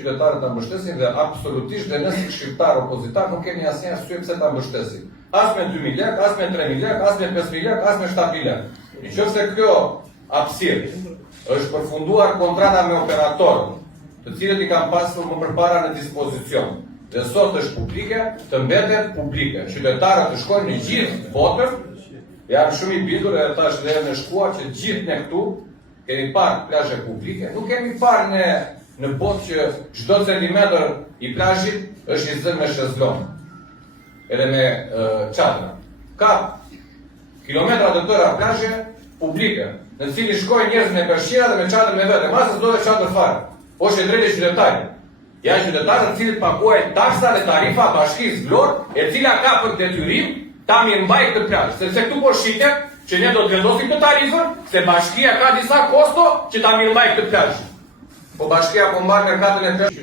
qytetarët ta mbështesin dhe absolutisht dhe nëse shqiptar opozitar nuk kemi asnjë arsye pse ta mbështesin. As me 2.000 lekë, as me 3.000 lekë, as me 5.000 lekë, as me 7.000 lekë. Nëse kjo hapësirë është përfunduar kontrata me operatorët, të cilët i kanë pasur më përpara në dispozicion, dhe sot është publike, të mbetet publike. Qytetarët të shkojnë në gjithë botën, janë shumë i bindur edhe tash dhe në shkuar që gjithë ne këtu kemi parë plazhe publike, nuk kemi parë në botë që çdo centimetër i plazhit është i zënë me shezlong, edhe me çadra. Ka kilometra të tëra plazhe publike, në cilin shkojnë njerëz me përshira dhe me çadër me vete, masa s'do të çadër fare. Po është e drejtë e qytetarit. Janë qytetarët të cilët paguajnë taksa dhe tarifa bashkisë Vlorë, e cila ka për detyrim ta mirëmbajtë këtë plazh, sepse këtu po shitet që ne do të vendosim këtë tarifën, se bashkia ka disa kosto që ta mirëmbajtë këtë plazh. Po bashkia po mbar merkatën e plazhit.